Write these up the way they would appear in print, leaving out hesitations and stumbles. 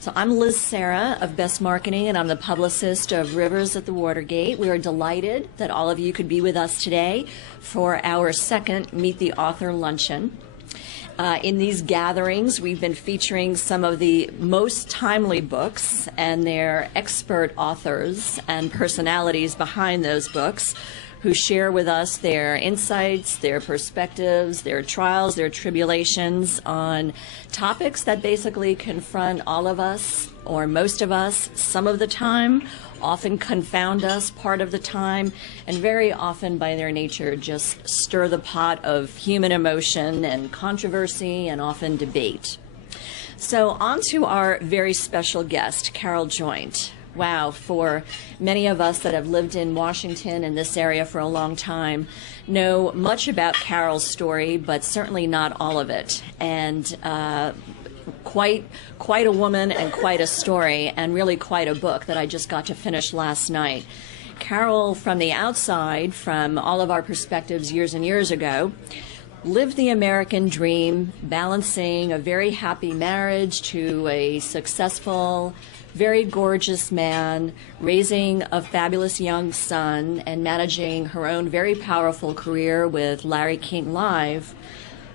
So I'm Liz Sarah of Best Marketing, and I'm the publicist of Rivers at the Watergate. We are delighted that all of you could be with us today for our second Meet the Author Luncheon. In these gatherings, we've been featuring some of the most timely books and their expert authors and personalities behind those books, who share with us their insights, their perspectives, their trials, their tribulations on topics that basically confront all of us, or most of us, some of the time, often confound us part of the time, and very often by their nature just stir the pot of human emotion and controversy and often debate. So on to our very special guest, Carol Joynt. Wow, for many of us that have lived in Washington and this area for a long time, know much about Carol's story, but certainly not all of it. And quite a woman and quite a story, and really quite a book that I just got to finish last night. Carol, from the outside, from all of our perspectives years and years ago, lived the American dream, balancing a very happy marriage to a successful, very gorgeous man, raising a fabulous young son, and managing her own very powerful career with Larry King Live,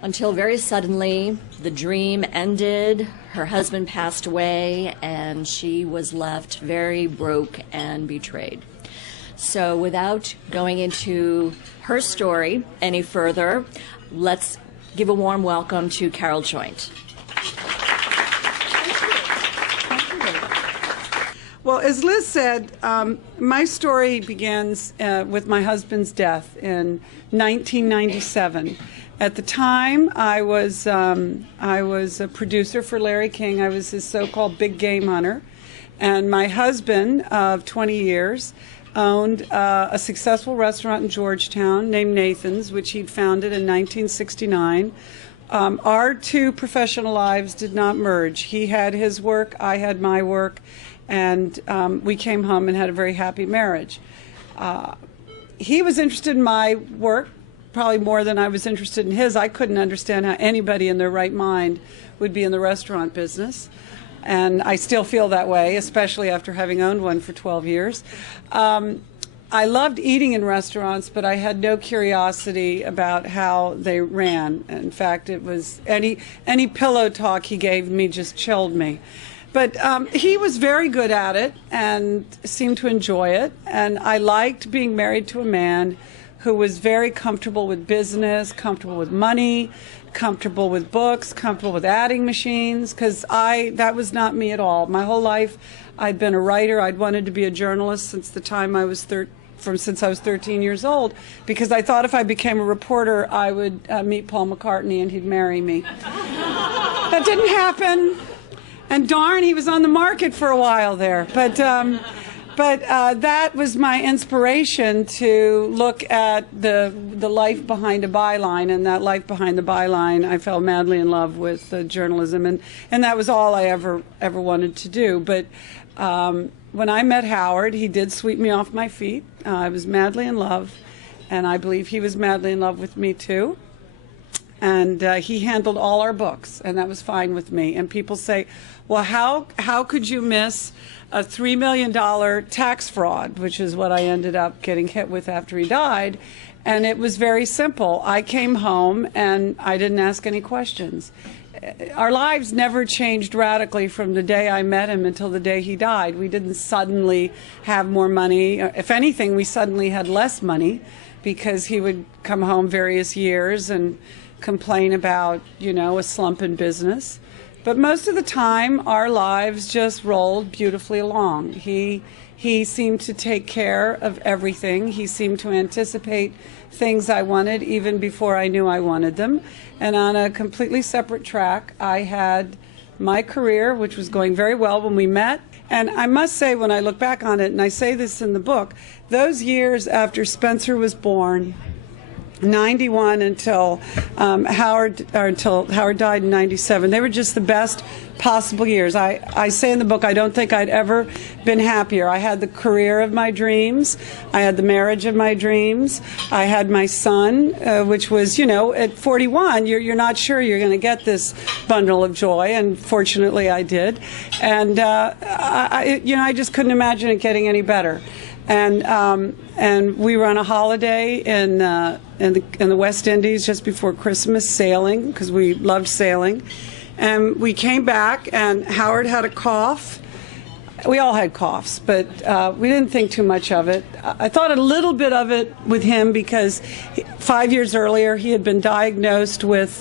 until very suddenly the dream ended, her husband passed away, and she was left very broke and betrayed. So without going into her story any further, let's give a warm welcome to Carol Joynt. Well, as Liz said, my story begins with my husband's death in 1997. At the time, I was a producer for Larry King. I was his so-called big game hunter. And my husband of 20 years owned a successful restaurant in Georgetown named Nathan's, which he'd founded in 1969. Our two professional lives did not merge. He had his work, I had my work, and we came home and had a very happy marriage. He was interested in my work, probably more than I was interested in his. I couldn't understand how anybody in their right mind would be in the restaurant business. And I still feel that way, especially after having owned one for 12 years. I loved eating in restaurants, but I had no curiosity about how they ran. In fact, it was any pillow talk he gave me just chilled me. But he was very good at it and seemed to enjoy it. And I liked being married to a man who was very comfortable with business, comfortable with money, comfortable with books, comfortable with adding machines, because that was not me at all. My whole life, I'd been a writer. I'd wanted to be a journalist since the time I was since I was 13 years old, because I thought if I became a reporter, I would meet Paul McCartney and he'd marry me. That didn't happen. And darn, he was on the market for a while there. But that was my inspiration to look at the life behind a byline, and that life behind the byline, I fell madly in love with journalism, and that was all I ever wanted to do. But when I met Howard, he did sweep me off my feet. I was madly in love, and I believe he was madly in love with me too. And he handled all our books, and that was fine with me. And people say, well, how could you miss a $3 million tax fraud, which is what I ended up getting hit with after he died? And it was very simple. I came home, and I didn't ask any questions. Our lives never changed radically from the day I met him until the day he died. We didn't suddenly have more money. If anything, we suddenly had less money, because he would come home various years and complain about, a slump in business. But most of the time, our lives just rolled beautifully along. He seemed to take care of everything. He seemed to anticipate things I wanted even before I knew I wanted them. And on a completely separate track, I had my career, which was going very well when we met. And I must say, when I look back on it, and I say this in the book, those years after Spencer was born, 91 until Howard died in 97. They were just the best possible years. I say in the book, I don't think I'd ever been happier. I had the career of my dreams. I had the marriage of my dreams. I had my son, which was, you know, at 41, you're not sure you're going to get this bundle of joy, and fortunately I did. And I just couldn't imagine it getting any better. And we were on a holiday in the West Indies just before Christmas, sailing, because we loved sailing. And we came back, and Howard had a cough. We all had coughs, but we didn't think too much of it. I thought a little bit of it with him because 5 years earlier he had been diagnosed with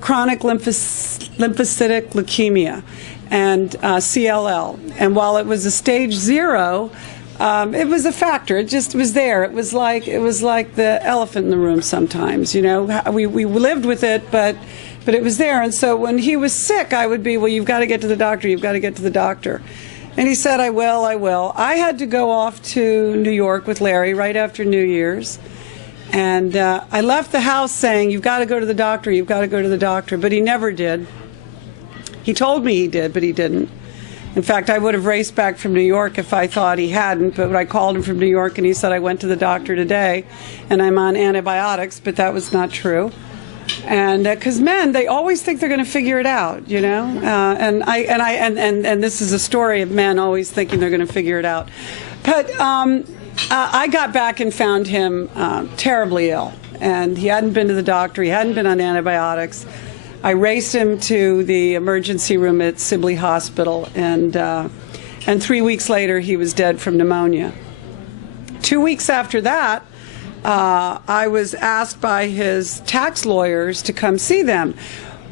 chronic lymphocytic leukemia and CLL. And while it was a stage 0, it was a factor. It just was there. It was like the elephant in the room sometimes. You know, we lived with it, but it was there. And so when he was sick, I would be, well, you've got to get to the doctor. You've got to get to the doctor. And he said, I will. I had to go off to New York with Larry right after New Year's. And I left the house saying, you've got to go to the doctor. You've got to go to the doctor. But he never did. He told me he did, but he didn't. In fact, I would have raced back from New York if I thought he hadn't, but I called him from New York and he said, I went to the doctor today and I'm on antibiotics, but that was not true. And because men, they always think they're going to figure it out, you know, and this is a story of men always thinking they're going to figure it out. But I got back and found him terribly ill, and he hadn't been to the doctor, he hadn't been on antibiotics. I raced him to the emergency room at Sibley Hospital, and 3 weeks later he was dead from pneumonia. 2 weeks after that, I was asked by his tax lawyers to come see them.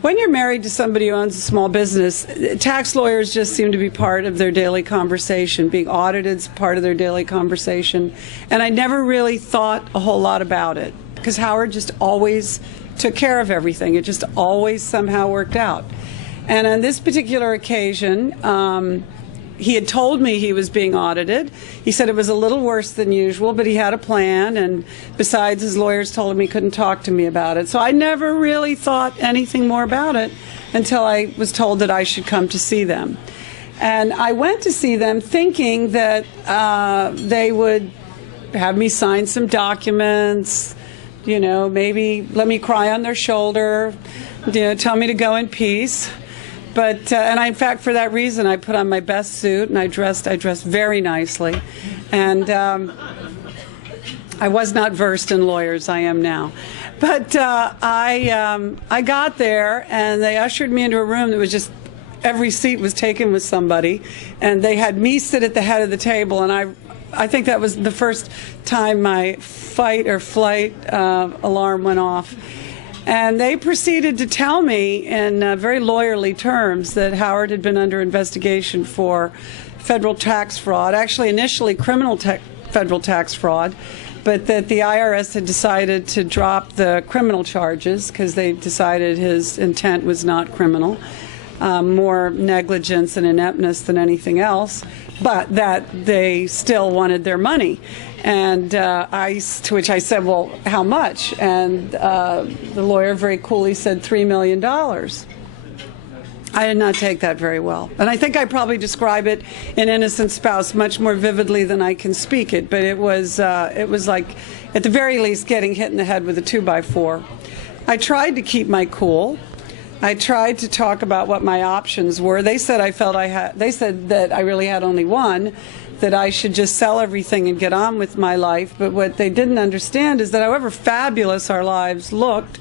When you're married to somebody who owns a small business, tax lawyers just seem to be part of their daily conversation. Being audited is part of their daily conversation. And I never really thought a whole lot about it because Howard just always took care of everything. It just always somehow worked out. And on this particular occasion, he had told me he was being audited. He said it was a little worse than usual, but he had a plan, and besides, his lawyers told him he couldn't talk to me about it. So I never really thought anything more about it until I was told that I should come to see them. And I went to see them thinking that they would have me sign some documents, you know, maybe let me cry on their shoulder, you know, tell me to go in peace. But in fact, for that reason, I put on my best suit and I dressed very nicely, and I was not versed in lawyers. I am now, but I got there and they ushered me into a room that was just every seat was taken with somebody, and they had me sit at the head of the table, and I think that was the first time my fight or flight alarm went off. And they proceeded to tell me in very lawyerly terms that Howard had been under investigation for federal tax fraud, actually initially criminal federal tax fraud, but that the IRS had decided to drop the criminal charges because they decided his intent was not criminal, more negligence and ineptness than anything else, but that they still wanted their money. And to which I said, well, how much? And the lawyer very coolly said $3 million. I did not take that very well. And I think I probably describe it in Innocent Spouse much more vividly than I can speak it. But it was like, at the very least, getting hit in the head with a 2x4. I tried to keep my cool. I tried to talk about what my options were. They said they said that I really had only one, that I should just sell everything and get on with my life. But what they didn't understand is that however fabulous our lives looked,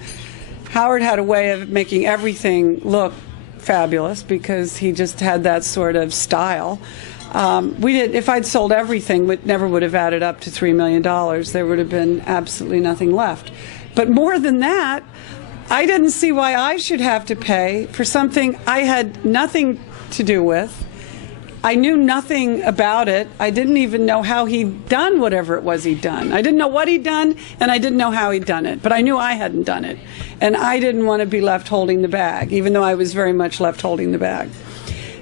Howard had a way of making everything look fabulous because he just had that sort of style. If I'd sold everything, it never would have added up to $3 million. There would have been absolutely nothing left. But more than that, I didn't see why I should have to pay for something I had nothing to do with. I knew nothing about it. I didn't even know how he'd done whatever it was he'd done. I didn't know what he'd done, and I didn't know how he'd done it. But I knew I hadn't done it. And I didn't want to be left holding the bag, even though I was very much left holding the bag.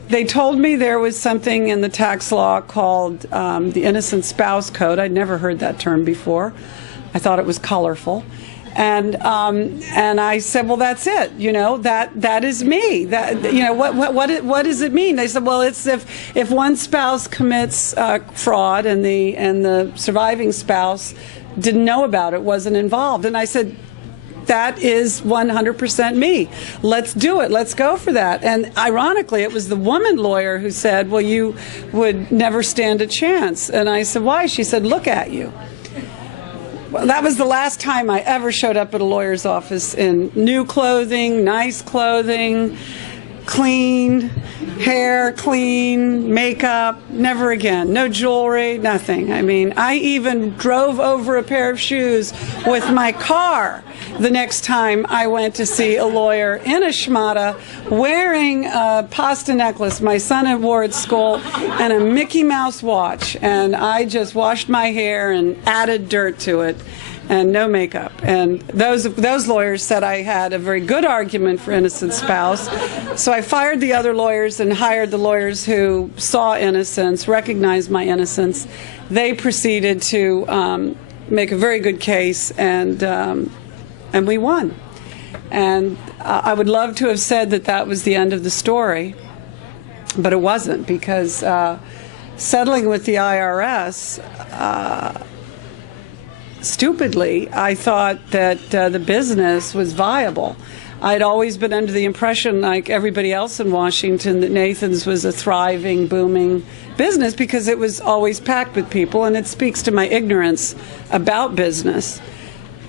They told me there was something in the tax law called the Innocent Spouse Code. I'd never heard that term before. I thought it was colorful. And I said, well, that's it. That is me. That, what does it mean? They said, well, it's if one spouse commits fraud and the surviving spouse didn't know about it, wasn't involved. And I said, that is 100% me. Let's do it. Let's go for that. And ironically, it was the woman lawyer who said, well, you would never stand a chance. And I said, why? She said, look at you. Well, that was the last time I ever showed up at a lawyer's office in new clothing, nice clothing, clean, hair clean, makeup, never again. No jewelry, nothing. I mean, I even drove over a pair of shoes with my car the next time I went to see a lawyer in a schmata wearing a pasta necklace my son had wore at school and a Mickey Mouse watch. And I just washed my hair and added dirt to it. And no makeup. And those lawyers said I had a very good argument for innocent spouse. So I fired the other lawyers and hired the lawyers who saw innocence, recognized my innocence. They proceeded to make a very good case, and we won. And I would love to have said that was the end of the story, but it wasn't, because settling with the IRS, stupidly, I thought that the business was viable. I'd always been under the impression, like everybody else in Washington, that Nathan's was a thriving, booming business because it was always packed with people, and it speaks to my ignorance about business.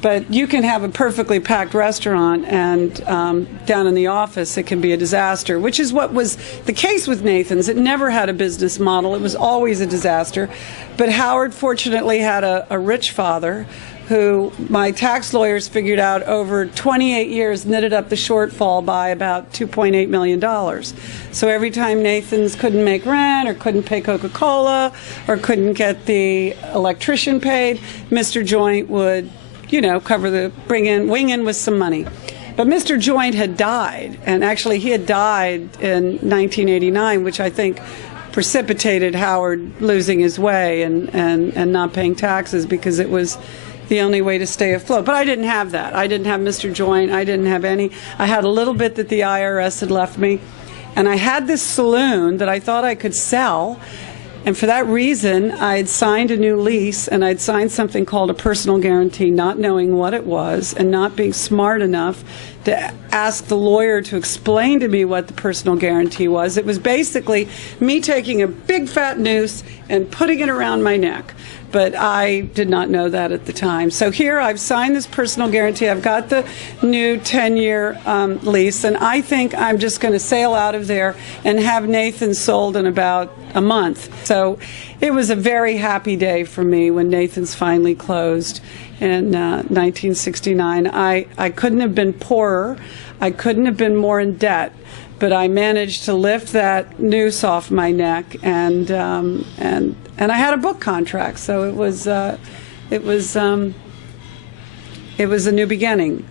But you can have a perfectly packed restaurant, and down in the office it can be a disaster, which is what was the case with Nathan's. It never had a business model. It was always a disaster. But Howard fortunately had a rich father who my tax lawyers figured out over 28 years knitted up the shortfall by about $2.8 million. So every time Nathan's couldn't make rent or couldn't pay Coca-Cola or couldn't get the electrician paid, Mr. Joynt would wing in with some money. But Mr. Joynt had died, and actually he had died in 1989, which I think precipitated Howard losing his way and not paying taxes, because it was the only way to stay afloat. But I didn't have that. I didn't have Mr. Joynt. I didn't have any. I had a little bit that the IRS had left me, and I had this saloon that I thought I could sell. And for that reason, I had signed a new lease, and I'd signed something called a personal guarantee, not knowing what it was and not being smart enough to ask the lawyer to explain to me what the personal guarantee was. It was basically me taking a big fat noose and putting it around my neck. But I did not know that at the time. So here I've signed this personal guarantee. I've got the new 10-year lease, and I think I'm just going to sail out of there and have Nathan sold in about a month. So it was a very happy day for me when Nathan's finally closed in 1969. I couldn't have been poorer. I couldn't have been more in debt. But I managed to lift that noose off my neck, and I had a book contract, so it was a new beginning.